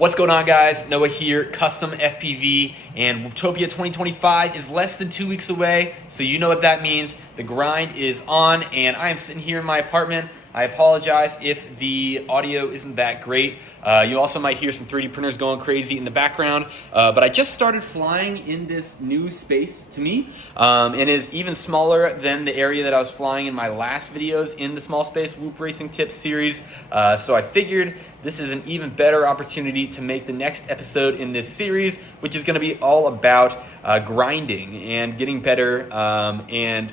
What's going on, guys? Noah here, Custom FPV, and Whooptopia 2025 is less than 2 weeks away, so you know what that means. The grind is on, and I am sitting here in my apartment. I apologize if the audio isn't that great. You also might hear some 3D printers going crazy in the background, but I just started flying in this new space to me, and is even smaller than the area that I was flying in my last videos in the Small Space Whoop Racing Tips series. So I figured this is an even better opportunity to make the next episode in this series, which is going to be all about grinding and getting better, and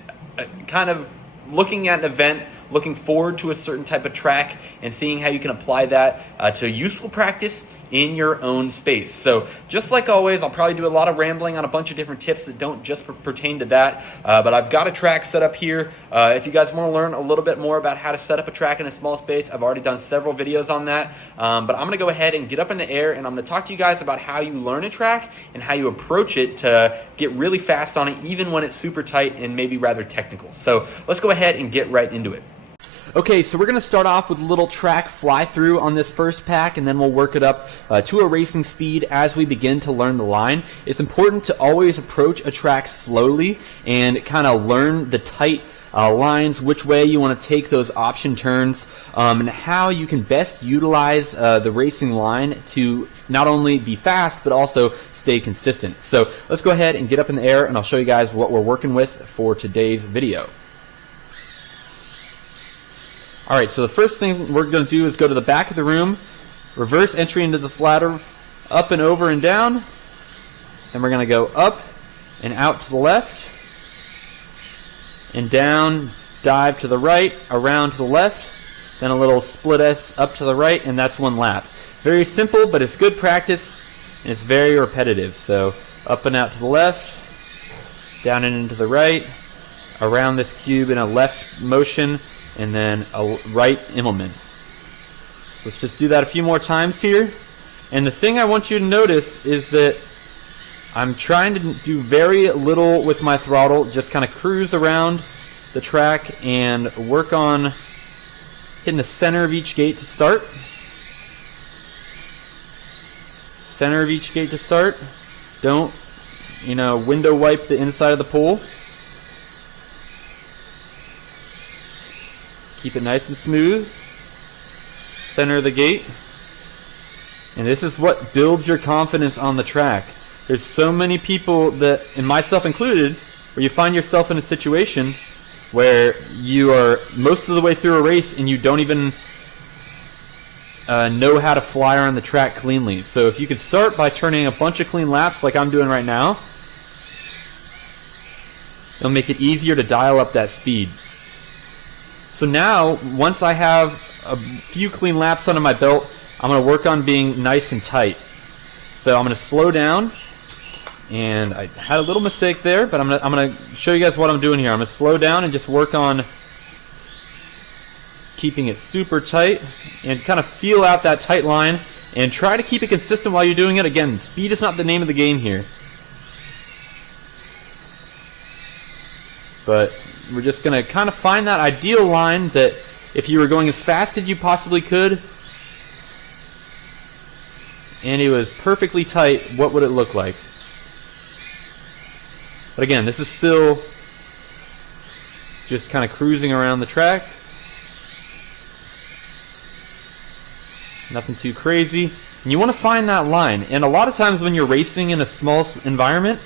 kind of looking at an event, looking forward to a certain type of track, and seeing how you can apply that to useful practice in your own space. So just like always, I'll probably do a lot of rambling on a bunch of different tips that don't just pertain to that, but I've got a track set up here. If you guys want to learn a little bit more about how to set up a track in a small space, I've already done several videos on that, but I'm going to go ahead and get up in the air, and I'm going to talk to you guys about how you learn a track and how you approach it to get really fast on it, even when it's super tight and maybe rather technical. So let's go ahead and get right into it. Okay, so we're going to start off with a little track fly-through on this first pack, and then we'll work it up to a racing speed as we begin to learn the line. It's important to always approach a track slowly and kind of learn the tight lines, which way you want to take those option turns, and how you can best utilize the racing line to not only be fast, but also stay consistent. So let's go ahead and get up in the air, and I'll show you guys what we're working with for today's video. Alright, so the first thing we're going to do is go to the back of the room, reverse entry into this ladder, up and over and down, then we're going to go up and out to the left, and down, dive to the right, around to the left, then a little split S up to the right, and that's one lap. Very simple, but it's good practice, and it's very repetitive. So up and out to the left, down and into the right, around this cube in a left motion, and then a right implement. Let's just do that a few more times here. And the thing I want you to notice is that I'm trying to do very little with my throttle, just kind of cruise around the track and work on hitting the center of each gate to start. Center of each gate to start. Don't, window wipe the inside of the pole. Keep it nice and smooth. Center of the gate. And this is what builds your confidence on the track. There's so many people that, and myself included, where you find yourself in a situation where you are most of the way through a race and you don't even know how to fly around the track cleanly. So if you could start by turning a bunch of clean laps like I'm doing right now, it'll make it easier to dial up that speed. So now, once I have a few clean laps under my belt, I'm going to work on being nice and tight. So I'm going to slow down, and I had a little mistake there, but I'm going to show you guys what I'm doing here. I'm going to slow down and just work on keeping it super tight, and kind of feel out that tight line, and try to keep it consistent while you're doing it. Again, speed is not the name of the game here. But we're just going to kind of find that ideal line that if you were going as fast as you possibly could and it was perfectly tight, what would it look like? But again, this is still just kind of cruising around the track. Nothing too crazy. And you want to find that line. And a lot of times when you're racing in a small environment,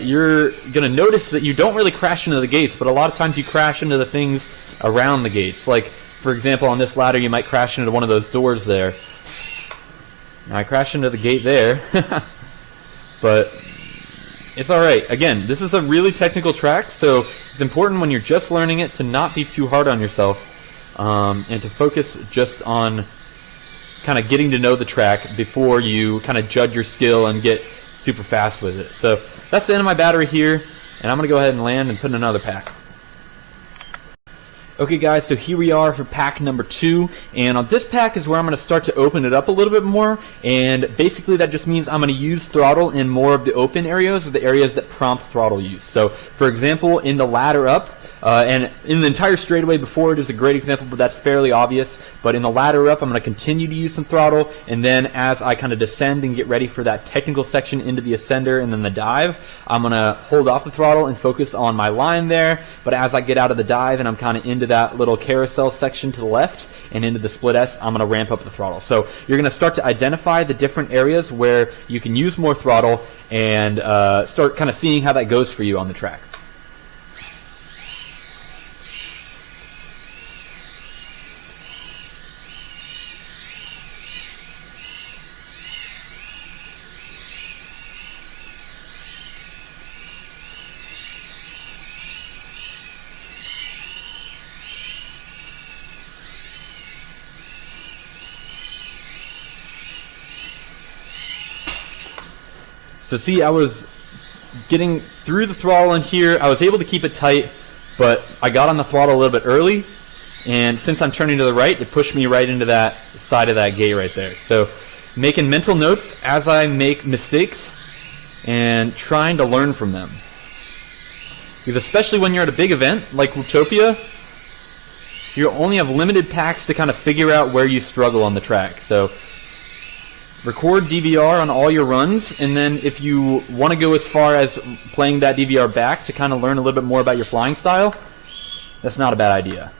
you're going to notice that you don't really crash into the gates, but a lot of times you crash into the things around the gates. Like, for example, on this ladder, you might crash into one of those doors there. Now, I crashed into the gate there, but it's alright. Again, this is a really technical track, so it's important when you're just learning it to not be too hard on yourself, and to focus just on kind of getting to know the track before you kind of judge your skill and get super fast with it. So that's the end of my battery here, and I'm going to go ahead and land and put in another pack. Okay guys, so here we are for pack number 2, and on this pack is where I'm going to start to open it up a little bit more, and basically that just means I'm going to use throttle in more of the open areas, or the areas that prompt throttle use. So for example, in the ladder up, and in the entire straightaway before it is a great example, but that's fairly obvious. But in the ladder up, I'm going to continue to use some throttle, and then as I kind of descend and get ready for that technical section into the ascender and then the dive, I'm going to hold off the throttle and focus on my line there. But as I get out of the dive and I'm kind of into that little carousel section to the left and into the split S, I'm going to ramp up the throttle. So you're going to start to identify the different areas where you can use more throttle and start kind of seeing how that goes for you on the track. So see, I was getting through the throttle in here. I was able to keep it tight, but I got on the throttle a little bit early, and since I'm turning to the right, it pushed me right into that side of that gate right there. So making mental notes as I make mistakes and trying to learn from them. Because especially when you're at a big event like Whooptopia, you only have limited packs to kind of figure out where you struggle on the track. So record DVR on all your runs, and then if you want to go as far as playing that DVR back to kind of learn a little bit more about your flying style, that's not a bad idea.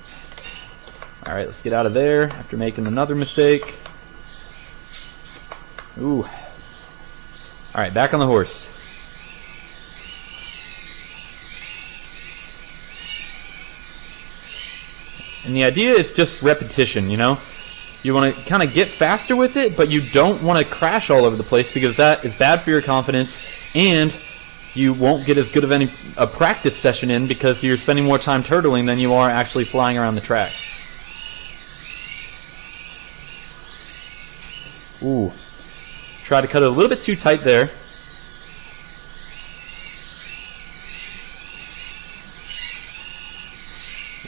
Alright, let's get out of there after making another mistake. Ooh. Alright, back on the horse. And the idea is just repetition, you know? You want to kind of get faster with it, but you don't want to crash all over the place because that is bad for your confidence, and you won't get as good of a practice session in because you're spending more time turtling than you are actually flying around the track. Ooh. Try to cut it a little bit too tight there.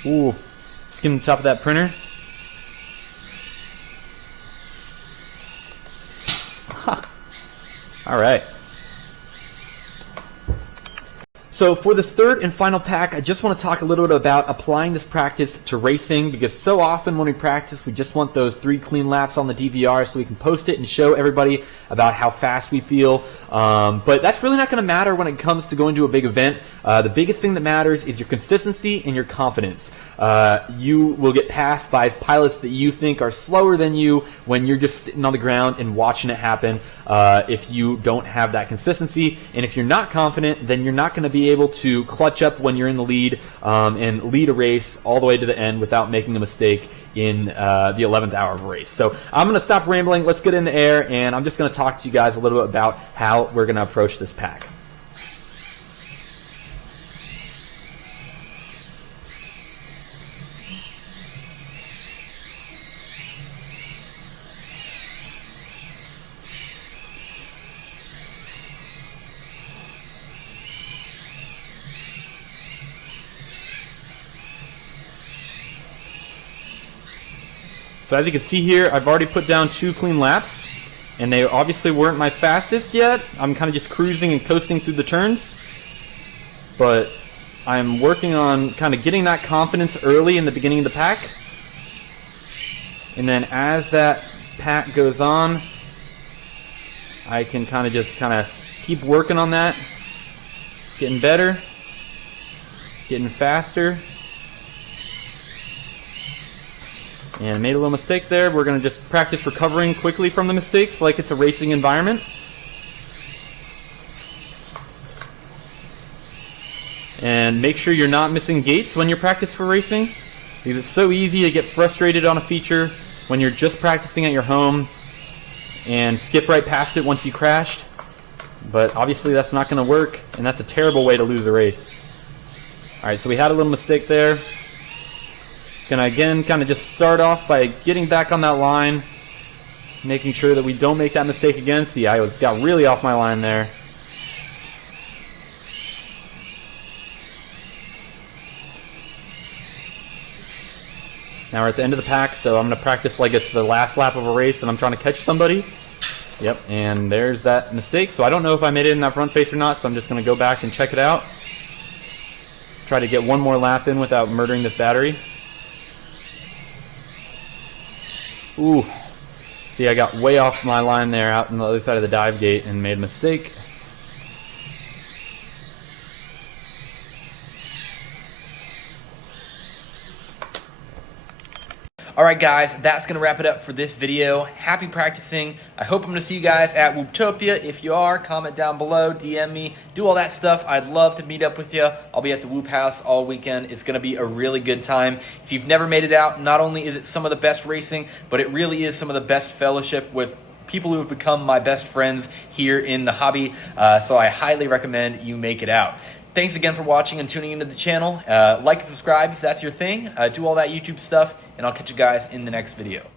Ooh. Skim the top of that printer. All right. So for this third and final pack, I just want to talk a little bit about applying this practice to racing, because so often when we practice, we just want those 3 clean laps on the DVR so we can post it and show everybody about how fast we feel. But that's really not going to matter when it comes to going to a big event. The biggest thing that matters is your consistency and your confidence. You will get passed by pilots that you think are slower than you when you're just sitting on the ground and watching it happen if you don't have that consistency. And if you're not confident, then you're not going to be able to clutch up when you're in the lead and lead a race all the way to the end without making a mistake in the 11th hour of a race. So I'm going to stop rambling. Let's get in the air, and I'm just going to talk to you guys a little bit about how we're going to approach this pack. So as you can see here, I've already put down 2 clean laps, and they obviously weren't my fastest yet. I'm kind of just cruising and coasting through the turns, but I'm working on kind of getting that confidence early in the beginning of the pack, and then as that pack goes on, I can kind of keep working on that, getting better, getting faster. And I made a little mistake there. We're going to just practice recovering quickly from the mistakes like it's a racing environment. And make sure you're not missing gates when you practice for racing, because it's so easy to get frustrated on a feature when you're just practicing at your home and skip right past it once you crashed. But obviously that's not going to work, and that's a terrible way to lose a race. Alright, so we had a little mistake there. Gonna again kind of just start off by getting back on that line, making sure that we don't make that mistake again. See, I got really off my line there. Now we're at the end of the pack, so I'm going to practice like it's the last lap of a race and I'm trying to catch somebody. Yep, and there's that mistake. So I don't know if I made it in that front face or not, so I'm just going to go back and check it out. Try to get one more lap in without murdering this battery. Ooh. See, I got way off my line there out on the other side of the dive gate and made a mistake. Alright guys, that's going to wrap it up for this video. Happy practicing. I hope I'm going to see you guys at Whooptopia. If you are, comment down below, DM me, do all that stuff. I'd love to meet up with you. I'll be at the Whoop House all weekend. It's going to be a really good time. If you've never made it out, not only is it some of the best racing, but it really is some of the best fellowship with people who have become my best friends here in the hobby. So I highly recommend you make it out. Thanks again for watching and tuning into the channel. Like and subscribe if that's your thing. Do all that YouTube stuff, and I'll catch you guys in the next video.